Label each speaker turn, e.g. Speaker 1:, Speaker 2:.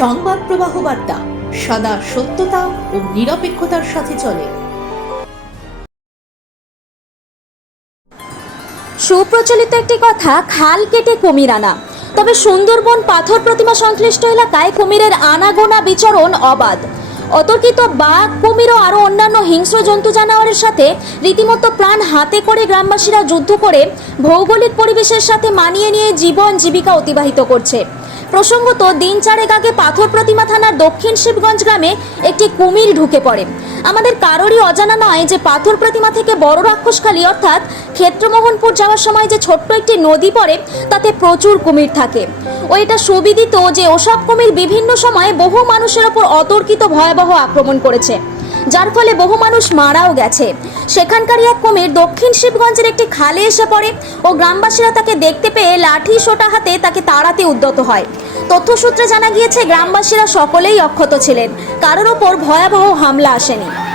Speaker 1: সংবাদ প্রবাহ বার্তা, সদা সত্যতা ও নিরপেক্ষতার সাথে চলে।
Speaker 2: সুপ্রচলিত একটি কথা, খাল কেটে কুমির আনা। তবে সুন্দরবন পাথর প্রতিমা সংশ্লিষ্ট এলাকায় কুমিরের আনাগোনা বিচরণ অবাধ। অতর্কিত বাঘ, কুমির ও আরও অন্যান্য হিংস্র জন্তু জানোয়ারের সাথে রীতিমতো প্রাণ হাতে করে গ্রামবাসীরা যুদ্ধ করে, ভৌগোলিক পরিবেশের সাথে মানিয়ে নিয়ে জীবন জীবিকা অতিবাহিত করছে। প্রসঙ্গত, দিন চারেক আগে পাথর প্রতিমা থানার দক্ষিণ শিবগঞ্জ গ্রামে একটি কুমির ঢুকে পড়ে। আমাদের কারোরই অজানা নয় যে পাথর প্রতিমা থেকে বড় রাক্ষসখালী অর্থাৎ ক্ষেত্রমোহনপুর যাওয়ার সময় যে ছোট্ট একটি নদী পড়ে, তাতে প্রচুর কুমির থাকে। ও এটা সুবিদিত যে ওসব কুমির বিভিন্ন সময়ে বহু মানুষের ওপর অতর্কিত ভয়াবহ আক্রমণ করেছে। যার ফলে বহু মানুষ মারাও গেছে। সেখানকারই এক কুমির দক্ষিণ শিবগঞ্জের একটি খালে এসে পড়ে ও গ্রামবাসীরা তাকে দেখতে পেয়ে লাঠি সোটা হাতে তাকে তাড়াতে উদ্যত হয়। তথ্যসূত্রে জানা গিয়েছে, গ্রামবাসীরা সকলেই অক্ষত ছিলেন। কারোর ওপর ভয়াবহ হামলা আসেনি।